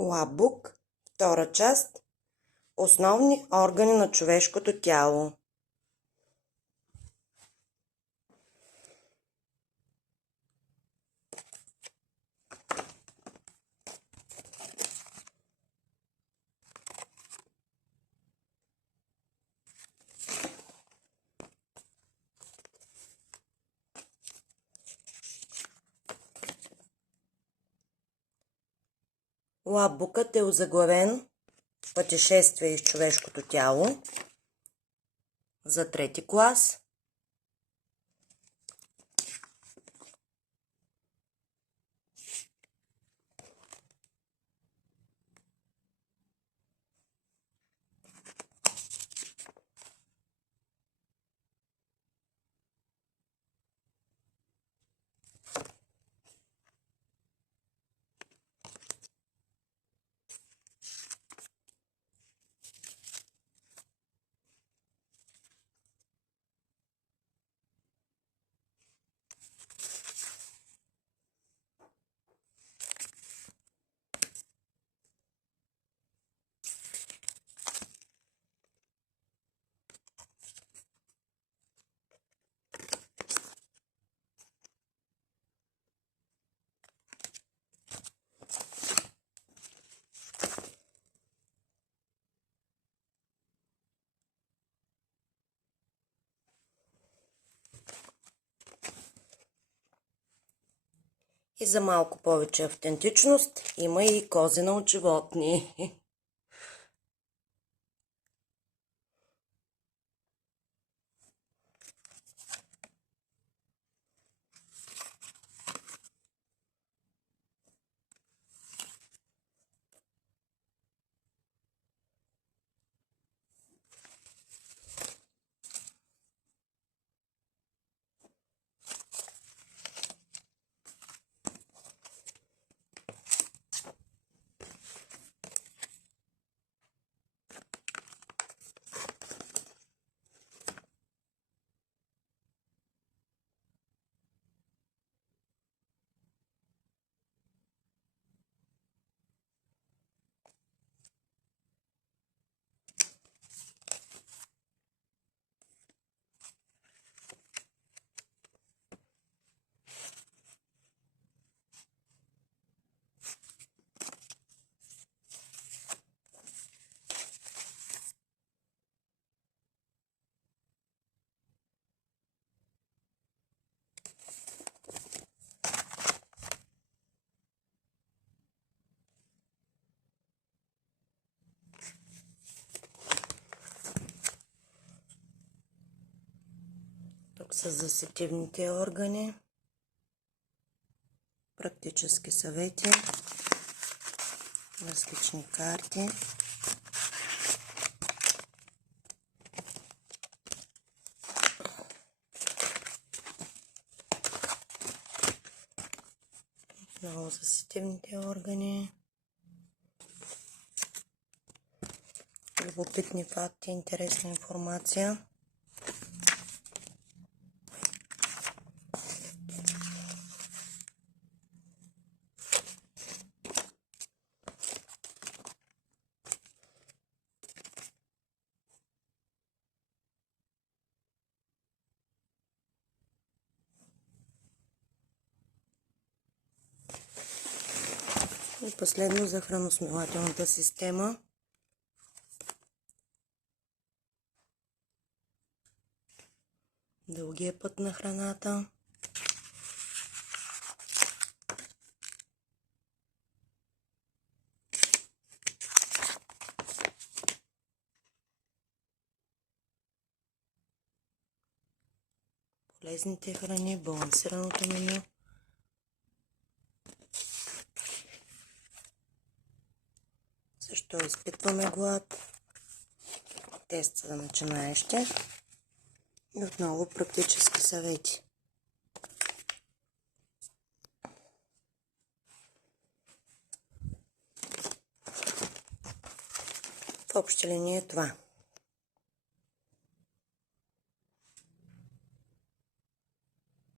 Лабук, втора част. Основни органи на човешкото тяло. Лабукът е озаглавен пътешествие из човешкото тяло за 3 клас. И за малко повече автентичност има и козина от животни. Тук са засетивните органи, практически съвети, различни карти. Много засетивните органи, любопитни факти, интересна информация. И последно за храносмилателната система. Дългия път на храната. Полезните храни, балансираното меню. Защо изпитваме глад? Тест за начинаещи. И отново практически съвети. В общи линии е това.